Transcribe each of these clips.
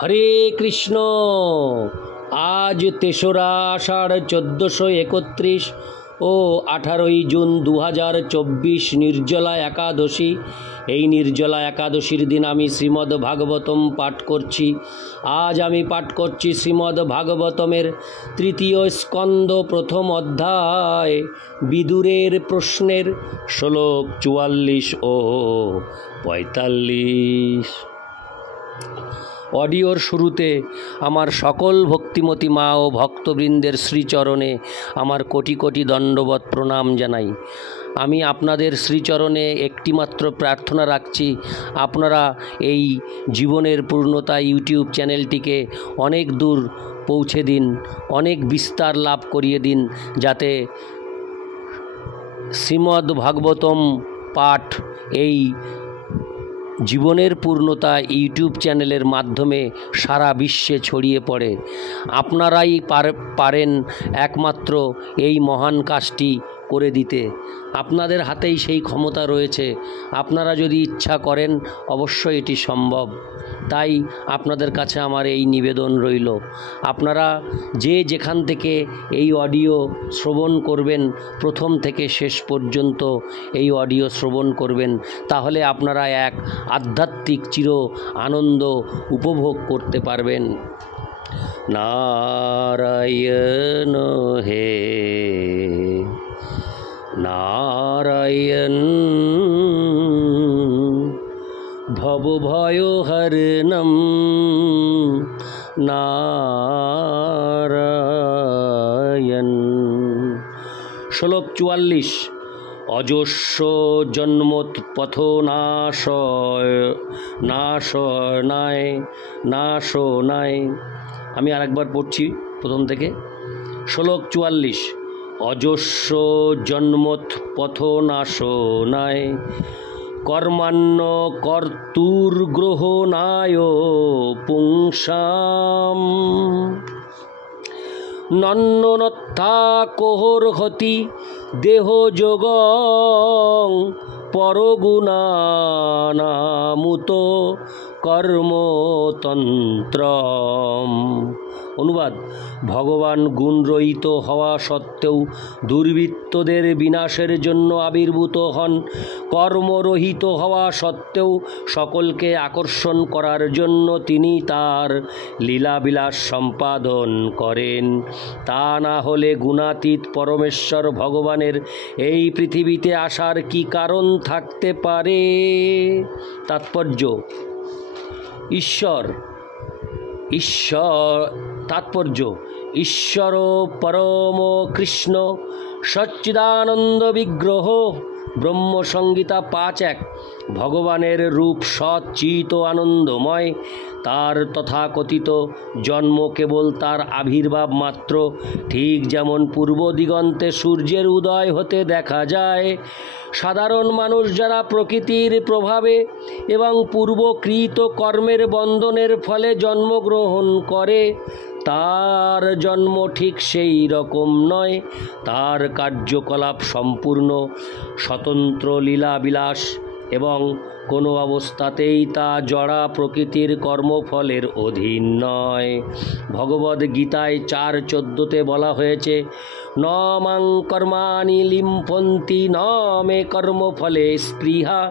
হরে কৃষ্ণ। আজ ৩রা আষাঢ় ১৪৩১ ও ১৮ই জুন ২০২৪ নির্জলা একাদশী। এই নির্জলা একাদশীর দিন আমি শ্রীমদ্ ভাগবতম পাঠ করছি। আজ আমি পাঠ করছি শ্রীমদ্ ভাগবতমের ৩য় স্কন্দ ১ম অধ্যায় বিদুরের প্রশ্নের শ্লোক ৪৪ ও ৪৫। অডিওর শুরুতে আমার সকল ভক্তিমতী মা ও ভক্তবৃন্দের শ্রীচরণে আমার কোটি কোটি দণ্ডবৎ প্রণাম জানাই। আমি আপনাদের শ্রীচরণে একটিমাত্র প্রার্থনা রাখছি, আপনারা এই জীবনের পূর্ণতা ইউটিউব চ্যানেলটিকে অনেক দূর পৌঁছে দিন, অনেক বিস্তার লাভ করিয়ে দিন, যাতে শ্রীমদ্ ভাগবতম পাঠ এই জীবনের পূর্ণতা ইউটিউব চ্যানেলের মাধ্যমে সারা বিশ্বে ছড়িয়ে পড়ে। আপনারাই পারেন একমাত্র এই মহান কাজটি করে দিতে। আপনাদের হাতেই সেই ক্ষমতা রয়েছে। আপনারা যদি ইচ্ছা করেন অবশ্যই এটি সম্ভব। তাই আপনাদের কাছে আমার এই নিবেদন রইল, আপনারা যে যেখান থেকে এই অডিও শ্রবণ করবেন, প্রথম থেকে শেষ পর্যন্ত এই অডিও শ্রবণ করবেন, তাহলে আপনারা এক আধ্যাত্মিক চির আনন্দ উপভোগ করতে পারবেন। নারায়ণ হে নারায়ণ ভবভয়হরণম নারায়ণ। শ্লোক ৪৪। অজস্র জন্মোৎপথ নাশনায়। আমি আরেকবার পড়ছি প্রথম থেকে। শ্লোক ৪৪। অজস্র জন্মোৎপথ নাশনায় কর্মাণ্য কর্তুর্গ্রহণায় পুংসাম নন্ননত্থা কোহর্হতি দেহযোগং পরগুণানামুত কর্মতন্ত্রম। অনুবাদ: ভগবান গুণরহিত হওয়া সত্ত্বেও দুর্বৃত্তদের বিনাশের জন্য আবির্ভূত হন। কর্মরহিত হওয়া সত্ত্বেও সকলকে আকর্ষণ করার জন্য তিনি তার লীলাবিলাস সম্পাদন করেন। তা না হলে গুণাতীত পরমেশ্বর ভগবানের এই পৃথিবীতে আসার কি কারণ থাকতে পারে? তাৎপর্য: ঈশ্বর পরম কৃষ্ণ সচ্চিদানন্দ বিগ্রহ। ব্রহ্মসংহিতা ৫:১। ভগবানের রূপ সৎ চিত আনন্দময়। তার তথাকথিত জন্ম কেবল তার আবির্ভাব মাত্র। ঠিক যেমন পূর্ব দিগন্তে সূর্যের উদয় হতে দেখা যায়। সাধারণ মানুষ যারা প্রকৃতির প্রভাবে এবং পূর্বকৃত কর্মের বন্ধনের ফলে জন্মগ্রহণ করে, তার জন্ম ঠিক সেই রকম নয়। তার কার্যকলাপ সম্পূর্ণ স্বতন্ত্র লীলাবিলাস এবং কোনো অবস্থাতেই তা জড়া প্রকৃতির কর্মফলের অধীন নয়। ভগবদ্গীতায় ৪:১৪-তে বলা হয়েছে, ন মাং কর্মাণি লিম্পন্তি ন মে কর্মফলে স্পৃহা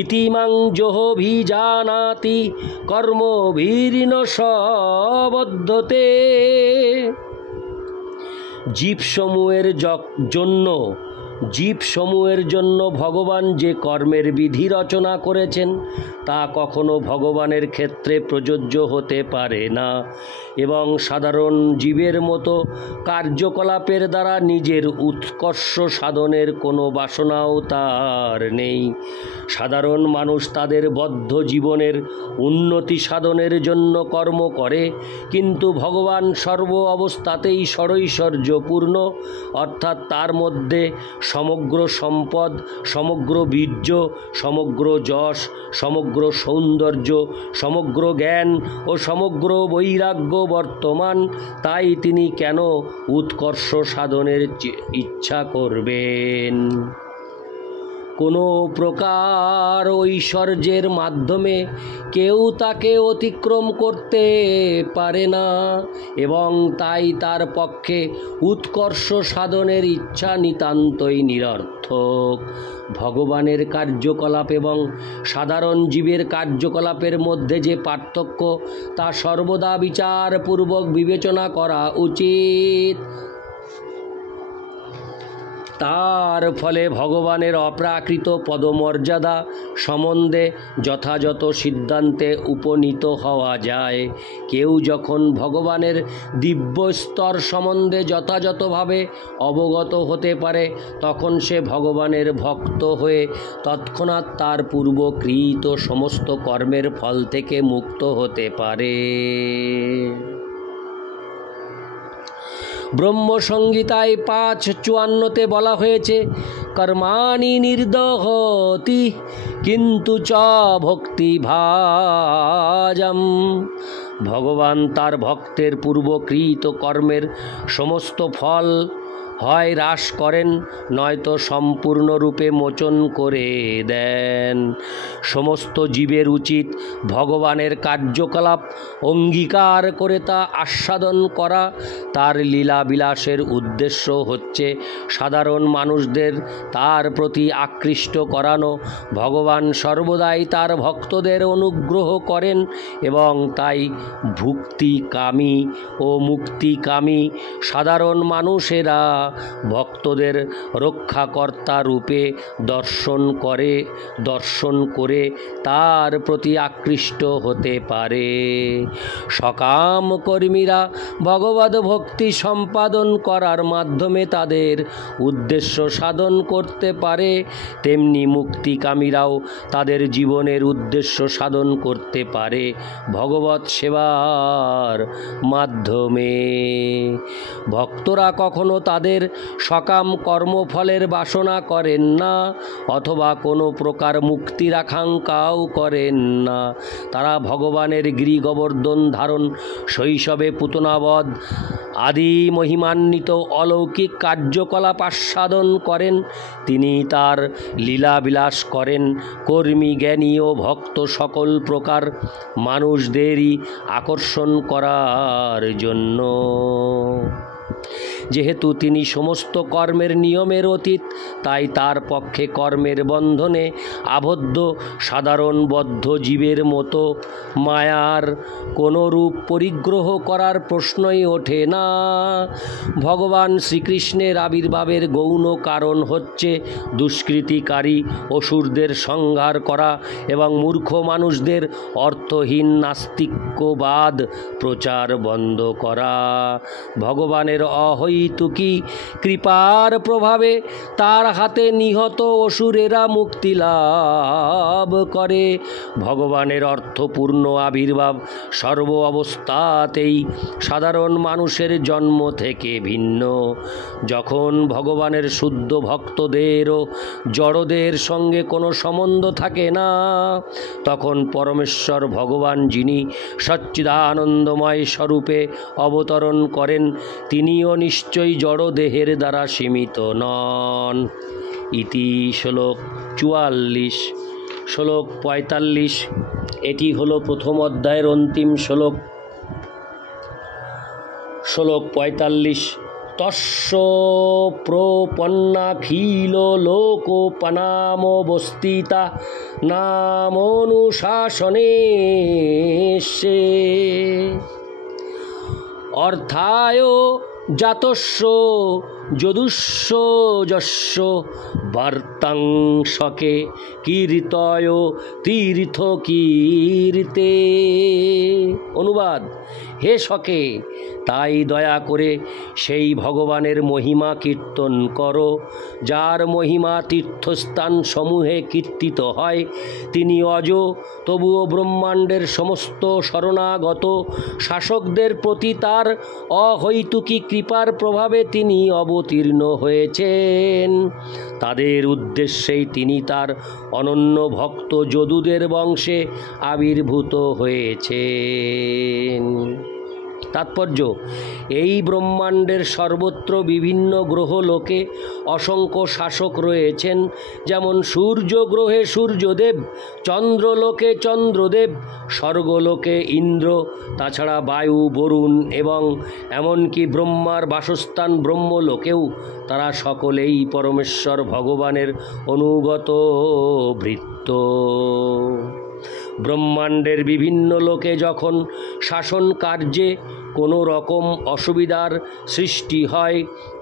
ইতি মাং যোऽভিজানাতি কর্মভির্ন সবদ্ধতে। জীবসমূহের জন্য ভগবান যে কর্মের বিধি রচনা করেছেন তা কখনো ভগবানের ক্ষেত্রে প্রযোজ্য হতে পারে না, এবং সাধারণ জীবের মতো কার্যকলাপের দ্বারা নিজের উৎকর্ষ সাধনের কোনো বাসনাও তার নেই। সাধারণ মানুষ তাদের বদ্ধ জীবনের উন্নতি সাধনের জন্য কর্ম করে, কিন্তু ভগবান সর্ব অবস্থাতেই ষড়ৈশ্বর্যপূর্ণ, অর্থাৎ তার মধ্যে সমগ্র সম্পদ, সমগ্র বীর্য, সমগ্র যশ, সমগ্র সৌন্দর্য, সমগ্র জ্ঞান ও সমগ্র বৈরাগ্য বর্তমান। তাই তিনি কেন উৎকর্ষ সাধনের ইচ্ছা করবেন? কোনো প্রকার ঐশ্বর্যের মাধ্যমে কেউ তাকে অতিক্রম করতে পারে না এবং তাই তার পক্ষে উৎকর্ষ সাধনের ইচ্ছা নিতান্তই নিরর্থক। ভগবানের কার্যকলাপ এবং সাধারণ জীবের কার্যকলাপের মধ্যে যে পার্থক্য তা সর্বদা বিচারপূর্বক বিবেচনা করা উচিত। তার ফলে ভগবানের অপ্রাকৃত পদমর্যাদা সম্বন্ধে যথাযথ সিদ্ধান্তে উপনীত হওয়া যায়। কেউ যখন ভগবানের দিব্য স্তর সম্বন্ধে যথাযথভাবে অবগত হতে পারে তখন সে ভগবানের ভক্ত হয়ে তৎক্ষণাৎ তার পূর্বকৃত সমস্ত কর্মের ফল থেকে মুক্ত হতে পারে। ব্রহ্মসংহিতায় ৫:৫৪ বলা হয়েছে, কর্মাণি নির্দহতি কিন্তু চ ভক্তি ভাজম। ভগবান তার ভক্তের পূর্বকৃত কর্মের সমস্ত ফল হয় হ্রাস করেন নয়তো সম্পূর্ণরূপে মোচন করে দেন। সমস্ত জীবের উচিত ভগবানের কার্যকলাপ অঙ্গীকার করে তা আস্বাদন করা। তার লীলাবিলাসের উদ্দেশ্য হচ্ছে সাধারণ মানুষদের তার প্রতি আকৃষ্ট করানো। ভগবান সর্বদাই তার ভক্তদের অনুগ্রহ করেন এবং তাই ভুক্তিকামী ও মুক্তিকামী সাধারণ মানুষেরা ভক্তদের রক্ষাকর্তা রূপে দর্শন করে তার প্রতি আকৃষ্ট হতে পারে। সকাম কর্মীরা ভগবদ ভক্তি সম্পাদন করার মাধ্যমে তাদের উদ্দেশ্য সাধন করতে পারে, তেমনি মুক্তিকামীরাও তাদের জীবনের উদ্দেশ্য সাধন করতে পারে ভগবৎ সেবার মাধ্যমে। ভক্তরা কখনো তাদের সকাম কর্মফলের বাসনা করেন না অথবা কোনো প্রকার মুক্তির আকাঙ্ক্ষাও করেন না। তারা ভগবানের গিরি গোবর্ধন ধারণ, শৈশবে পুতনাবধ আদি মহিমান্বিত অলৌকিক কার্যকলাপ আস্বাদন করেন। তিনি তার লীলাবিলাস করেন কর্মী, জ্ঞানী ও ভক্ত সকল প্রকার মানুষদেরই আকর্ষণ করার জন্য। যেহেতু তিনি সমস্ত কর্মের নিয়মের অতীত, তাই তার পক্ষে কর্মের বন্ধনে আবদ্ধ সাধারণ বদ্ধ জীবের মতো মায়ার কোনো রূপ পরিগ্রহ করার প্রশ্নই ওঠে না। ভগবান শ্রীকৃষ্ণের আবির্ভাবের গৌণ কারণ হচ্ছে দুষ্কৃতিকারী অসুরদের সংহার করা এবং মূর্খ মানুষদের অর্থহীন নাস্তিক্যবাদ প্রচার বন্ধ করা। ভগবানের অহৈতুকী কৃপার প্রভাবে তার হাতে নিহত অসুরেরা মুক্তি লাভ করে। ভগবানের অর্থপূর্ণ আবির্ভাব সর্ব অবস্থাতেই সাধারণ মানুষের জন্ম থেকে ভিন্ন। যখন ভগবানের শুদ্ধ ভক্তদেরও জড়দের সঙ্গে কোনো সম্বন্ধ থাকে না, তখন পরমেশ্বর ভগবান, যিনি সচ্চিদানন্দময় স্বরূপে অবতরণ করেন, তিনিও নিশ্চয়ই জড়দেহের দ্বারা সীমিত নন। ইতি শ্লোক 44। শ্লোক 45। এটি হলো প্রথম অধ্যায়ের অন্তিম শ্লোক। শ্লোক 45। তস্য প্রপন্নাখিল লোকোপনামবস্থিতা নামনুশাসনেশে অর্থায় জাতস্য যদুস্য যস্য বার্তাংশকে কীর্তয় তীর্থ কীর্তে। অনুবাদ: হে শকে, তাই দয়া করে সেই ভগবানের মহিমা কীর্তন করো যার মহিমা তীর্থস্থান সমূহে কীর্তিত হয়। তিনি অজ, তবুও ব্রহ্মাণ্ডের সমস্ত শরণাগত শাসকদের প্রতি তার অহৈতুকী কৃপার প্রভাবে তিনি অবতীর্ণ হয়েছেন। তাদের উদ্দেশ্যেই তিনি তার অনন্য ভক্ত যদুদের বংশে আবির্ভূত হয়েছেন। তাৎপর্য, এই ব্রহ্মাণ্ডের সর্বত্র বিভিন্ন গ্রহ লোকে অসংখ্য শাসক রয়েছেন। যেমন সূর্য গ্রহে সূর্যদেব, চন্দ্রলোকে চন্দ্রদেব, স্বর্গলোকে ইন্দ্র, তাছাড়া বায়ু, বরুণ এবং এমনকি ব্রহ্মার বাসস্থান ব্রহ্মলোকেও তারা সকলেই পরমেশ্বর ভগবানের অনুগত ভৃত্য। ব্রহ্মাণ্ডের বিভিন্ন লোকে যখন শাসন কার্যে কোনো রকম অসুবিধার সৃষ্টি হয়,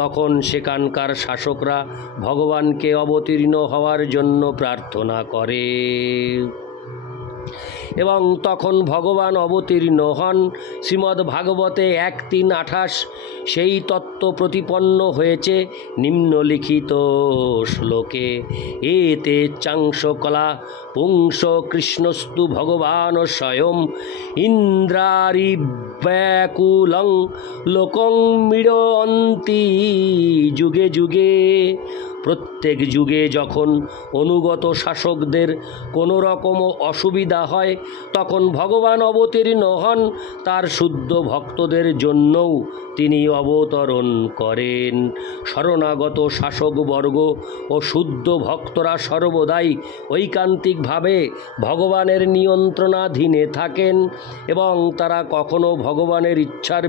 তখন সেখানকার শাসকরা ভগবানকে অবতীর্ণ হওয়ার জন্য প্রার্থনা করে এবং তখন ভগবান অবতীর্ণ হন। শ্রীমদ্ ভাগবতে 1:3-28 সেই তত্ত্ব প্রতিপন্ন হয়েছে নিম্নলিখিত শ্লোকে। এতে চাংশ কলা পুংস কৃষ্ণস্তু ভগবান স্বয়ং ইন্দ্রারি ব্যাকুলং লোকং মীড়ন্তি যুগে যুগে। প্রত্যেক যুগে যখন অনুগত শাসকদের কোনো রকম অসুবিধা হয়, তখন ভগবান অবতীর্ণ হন। তার শুদ্ধ ভক্তদের জন্যও তিনি অবতরণ করেন। শরণাগত শাসকবর্গ ও শুদ্ধ ভক্তরা সর্বদাই ঐকান্তিকভাবে ভগবানের নিয়ন্ত্রণাধীনে থাকেন এবং তারা কখনো ভগবানের ইচ্ছার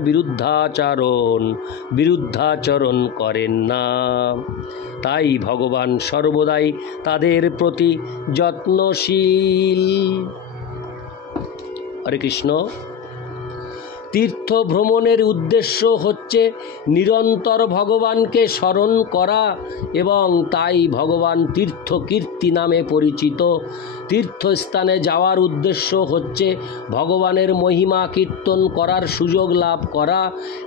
বিরুদ্ধাচরণ করেন না। তাই ভগবান সর্বদাই তাদের প্রতি যত্নশীল। হরে কৃষ্ণ। তীর্থ ভ্রমণের উদ্দেশ্য হচ্ছে নিরন্তর ভগবানকে স্মরণ করা এবং তাই ভগবান তীর্থকীর্তি নামে পরিচিত। তীর্থস্থানে যাওয়ার উদ্দেশ্য হচ্ছে ভগবানের মহিমা কীর্তন করার সুযোগ লাভ করা।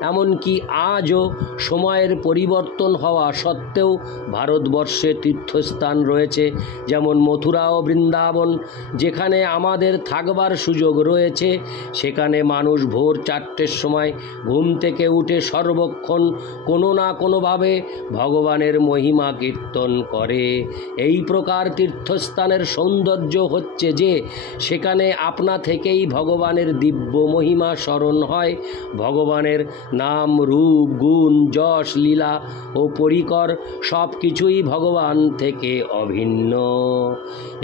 এমনকি আজও সময়ের পরিবর্তন হওয়া সত্ত্বেও ভারতবর্ষে তীর্থস্থান রয়েছে, যেমন মথুরা ও বৃন্দাবন, যেখানে আমাদের থাকবার সুযোগ রয়েছে। সেখানে মানুষ ভোর 4টের সময় ঘুম থেকে উঠে সর্বক্ষণ কোনো না কোনোভাবে ভগবানের মহিমা কীর্তন করে। এই প্রকার তীর্থস্থানের সৌন্দর্য হচ্ছে যে সেখানে আপনা থেকেই ভগবানের দিব্য মহিমা স্মরণ হয়। ভগবানের নাম, রূপ, গুণ, যশ, লীলা ও পরিকর সব কিছুই ভগবান থেকে অভিন্ন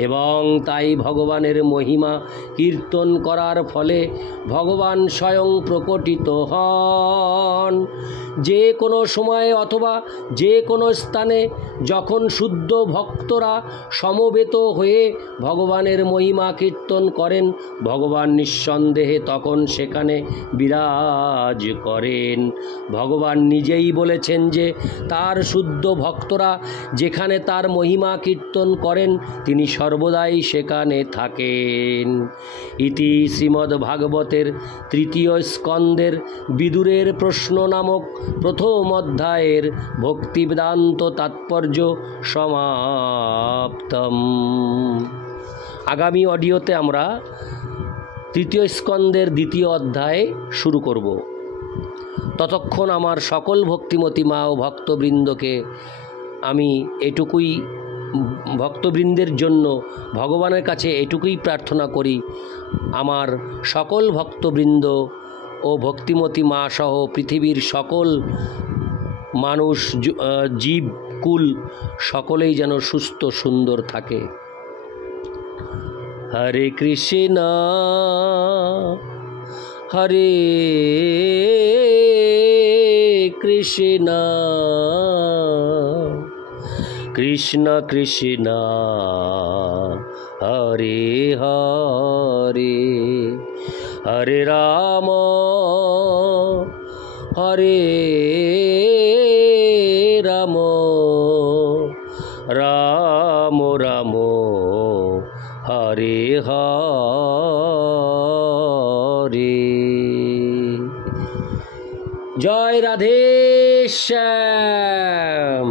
এবং তাই ভগবানের মহিমা কীর্তন করার ফলে ভগবান স্বয়ং প্রকটিত হন। যে কোনো সময়ে অথবা যে কোনো স্থানে যখন শুদ্ধ ভক্তরা সমবেত হয়ে ভগবানের মহিমা কীর্তন করেন, ভগবান নিঃসন্দেহে তখন সেখানে বিরাজ করেন। ভগবান নিজেই বলেছেন যে তার শুদ্ধ ভক্তরা যেখানে তার মহিমা কীর্তন করেন, তিনি সর্বদাই সেখানে থাকেন। ইতি শ্রীমদ্ ভাগবতের 3য় স্কন্দের বিদুরের প্রশ্ন নামক 1ম অধ্যায়ের ভক্তিবেদান্ত তাৎপর্য সমাপ্তম। আগামী অডিওতে আমরা 3য় স্কন্দের 2য় অধ্যায় শুরু করব। ততক্ষণ আমার সকল ভক্তিমতী মা ও ভক্তবৃন্দকে আমি এটুকুই, ভক্তবৃন্দের জন্য ভগবানের কাছে এটুকুই প্রার্থনা করি, আমার সকল ভক্তবৃন্দ ও ভক্তিমতী মা সহ পৃথিবীর সকল মানুষ, জীবকুল সকলেই যেন সুস্থ সুন্দর থাকে। হরে কৃষ্ণ হরে কৃষ্ণ কৃষ্ণ কৃষ্ণ হরে হরে, হরে রাম হরে রাম, রাম রাম হরে হরে। জয় রাধে শ্যাম।